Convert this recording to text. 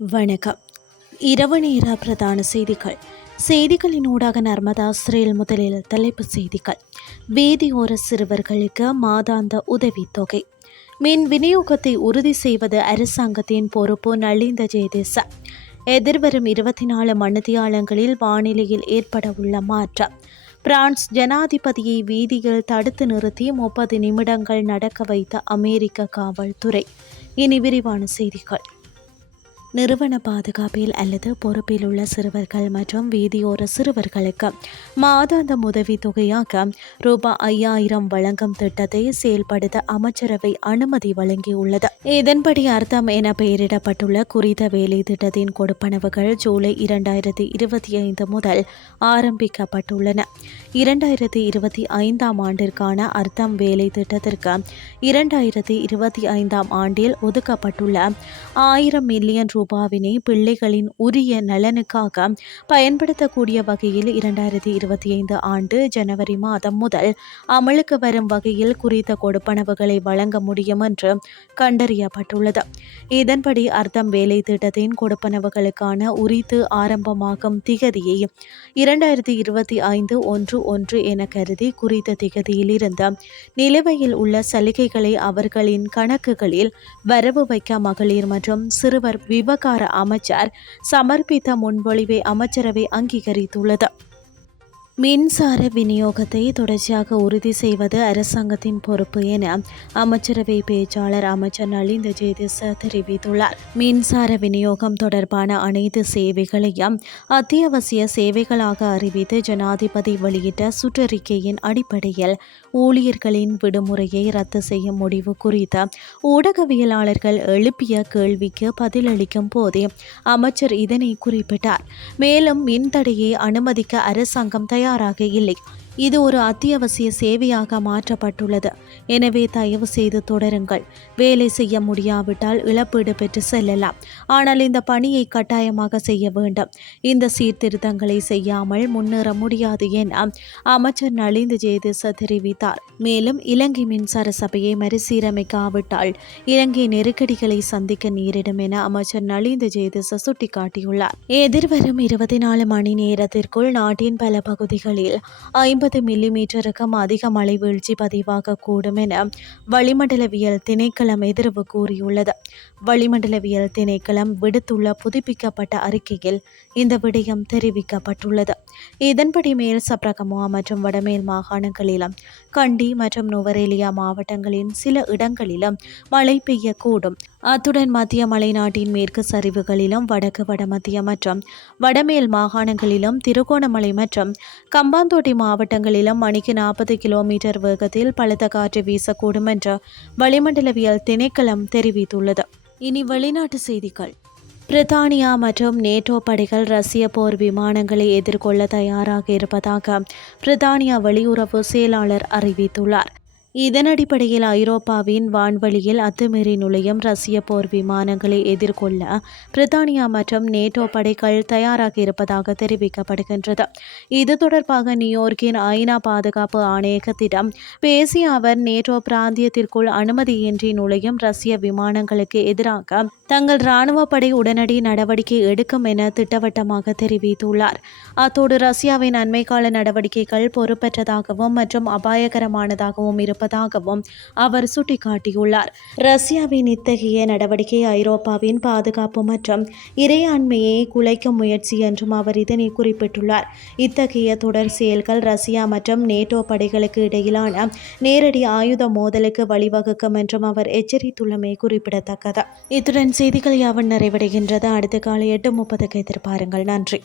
வணக்கம். இரவு நேர பிரதான செய்திகள். செய்திகளின் ஊடாக நர்மதா சிறையில் முதலில் தலைப்பு செய்திகள். வீதியோர சிறுவர்களுக்கு மாதாந்த உதவித்தொகை. மின் விநியோகத்தை உறுதி செய்வது அரசாங்கத்தின் பொறுப்பு நலிந்த ஜெயதேச. எதிர்வரும் இருபத்தி நாலு மணித்தியாலங்களில் வானிலையில் ஏற்பட உள்ள மாற்றம். பிரான்ஸ் ஜனாதிபதியை வீதியில் தடுத்து நிறுத்தி முப்பது நிமிடங்கள் நடக்க வைத்த அமெரிக்க காவல்துறை. இனி விரிவான செய்திகள். நிறுவன பாதுகாப்பில் அல்லது பொறுப்பில் உள்ள சிறுவர்கள் மற்றும் வீதியோர சிறுவர்களுக்கு மாதாந்த உதவி தொகையாக ரூபாய் ஐயாயிரம் வழங்கும் திட்டத்தை செயல்படுத்த அமைச்சரவை அனுமதி வழங்கியுள்ளது. இதன்படி அர்த்தம் என பெயரிடப்பட்டுள்ள குறித்த வேலை திட்டத்தின் கொடுப்பனவுகள் ஜூலை இரண்டாயிரத்தி இருபத்தி ஐந்து முதல் ஆரம்பிக்கப்பட்டுள்ளன. இரண்டாயிரத்தி இருபத்தி ஐந்தாம் ஆண்டிற்கான அர்த்தம் வேலை திட்டத்திற்கு இரண்டாயிரத்தி இருபத்தி ஐந்தாம் ஆண்டில் ஒதுக்கப்பட்டுள்ள ஆயிரம் மில்லியன் ரூபாவினை பிள்ளைகளின் உரிய நலனுக்காக பயன்படுத்தக்கூடிய வகையில் இரண்டாயிரத்தி இருபத்தி ஐந்து ஆண்டு ஜனவரி மாதம் முதல் அமலுக்கு வரும் வகையில் குறித்த கொடுப்பனவுகளை வழங்க முடியும் என்று கண்டறியப்பட்டுள்ளது. இதன்படி அர்த்தம் வேலை திட்டத்தின் கொடுப்பனவுகளுக்கான உரித்து ஆரம்பமாகும் திகதியை இரண்டாயிரத்தி இருபத்தி ஐந்து ஒன்று ஒன்று என கருதி குறித்த திகதியிலிருந்து நிலுவையில் உள்ள சலுகைகளை அவர்களின் கணக்குகளில் வரவு வைக்க மகளிர் மற்றும் சிறுவர் விவ விவகார அமைச்சர். சமர்ப்பித்த முன்மொழிவை அமைச்சரவை அங்கீகரித்துள்ளது. மின்சார விநியோகத்தை தொடர்ச்சியாக உறுதி செய்வது அரசாங்கத்தின் பொறுப்பு என அமைச்சரவை பேச்சாளர் அமைச்சர் நளிந்த ஜெயதிச தெரிவித்துள்ளார். மின்சார விநியோகம் தொடர்பான அனைத்து சேவைகளையும் அத்தியாவசிய சேவைகளாக அறிவித்து ஜனாதிபதி வெளியிட்ட சுற்றறிக்கையின் அடிப்படையில் ஊழியர்களின் விடுமுறையை ரத்து செய்யும் முடிவு குறித்த ஊடகவியலாளர்கள் எழுப்பிய கேள்விக்கு பதிலளிக்கும் போதே அமைச்சர் இதனை குறிப்பிட்டார். மேலும் மின்தடையை அனுமதிக்க அரசாங்கம் தயார் தயாராக இல்லை. இது ஒரு அத்தியாவசிய சேவையாக மாற்றப்பட்டுள்ளது. எனவே தயவு செய்து தொடருங்கள். வேலை செய்ய முடியாவிட்டால் இழப்பீடு பெற்று செல்லலாம். ஆனால் இந்த பணியை கட்டாயமாக செய்ய வேண்டும். இந்த சீர்திருத்தங்களை செய்யாமல் முன்னேற முடியாது என அமைச்சர் நலிந்து ஜெயதிச தெரிவித்தார். மேலும் இலங்கை மின்சார சபையை மறுசீரமைக்காவிட்டால் இலங்கை நெருக்கடிகளை சந்திக்க நேரிடும் என அமைச்சர் நலிந்து ஜெயதிச சுட்டிக்காட்டியுள்ளார். எதிர்வரும் இருபத்தி நாலு மணி நேரத்திற்குள் நாட்டின் பல பகுதிகளில் ஐம்பது ஐம்பது மில்லி மீட்டருக்கும் அதிக மழை வீழ்ச்சி பதிவாகக்கூடும் என வளிமண்டலவியல் திணைக்களம் எதிர்வு கூறியுள்ளது. வளிமண்டலவியல் திணைக்களம் விடுத்துள்ள புதுப்பிக்கப்பட்ட அறிக்கையில் இந்த விடயம் தெரிவிக்கப்பட்டுள்ளது. இதன்படி மேல் சப்ரகமுவா மற்றும் வடமேல் மாகாணங்களிலும் கண்டி மற்றும் நுவரேலியா மாவட்டங்களின் சில இடங்களிலும் மழை பெய்யக்கூடும். அத்துடன் மத்திய மலைநாட்டின் மேற்கு சரிவுகளிலும் வடக்கு வடமத்திய மற்றும் வடமேல் மாகாணங்களிலும் திருகோணமலை மற்றும் கம்பாந்தோட்டை மாவட்ட மாவட்டங்களிலும் மணிக்கு நாற்பது கிலோமீட்டர் வேகத்தில் பலத்த காற்று வீசக்கூடும் என்று வளிமண்டலவியல் திணைக்களம் தெரிவித்துள்ளது. இனி வெளிநாட்டு செய்திகள். பிரித்தானியா மற்றும் நேட்டோ படைகள் ரஷ்ய போர் விமானங்களை எதிர்கொள்ள தயாராக இருப்பதாக பிரித்தானியா வெளியுறவு செயலாளர் அறிவித்துள்ளார். இதன் அடிப்படையில் ஐரோப்பாவின் வான்வழியில் அத்துமீறி நுழையும் ரஷ்ய போர் விமானங்களை எதிர்கொள்ள பிரித்தானியா மற்றும் நேட்டோ படைகள் தயாராக இருப்பதாக தெரிவிக்கப்படுகின்றது. இது தொடர்பாக நியூயோர்க்கின் ஐநா பாதுகாப்பு ஆணையகத்திடம் பேசிய அவர் நேட்டோ பிராந்தியத்திற்குள் அனுமதியின்றி நுழையும் ரஷ்ய விமானங்களுக்கு எதிராக தங்கள் இராணுவ படை உடனடி நடவடிக்கை எடுக்கும் என திட்டவட்டமாக தெரிவித்துள்ளார். அத்தோடு ரஷ்யாவின் அண்மைக்கால நடவடிக்கைகள் பொறுப்பற்றதாகவும் மற்றும் அபாயகரமானதாகவும் இருக்கும் இருப்பதாகவும் அவர் சுட்டிக்காட்டியுள்ளார். ரஷ்யாவின் இத்தகைய நடவடிக்கை ஐரோப்பாவின் பாதுகாப்பு மற்றும் இறையாண்மையை குலைக்கும் முயற்சி என்றும் அவர் இதனை குறிப்பிட்டுள்ளார். இத்தகைய தொடர் செயல்கள் ரஷ்யா மற்றும் நேட்டோ படைகளுக்கு இடையிலான நேரடி ஆயுத மோதலுக்கு வழிவகுக்கும் என்றும் அவர் எச்சரித்துள்ளமை குறிப்பிடத்தக்கது. இத்துடன் செய்திகள் யாவன் நிறைவடைகின்றது. அடுத்த காலை எட்டு முப்பதுக்கு எதிர்பாருங்கள். நன்றி.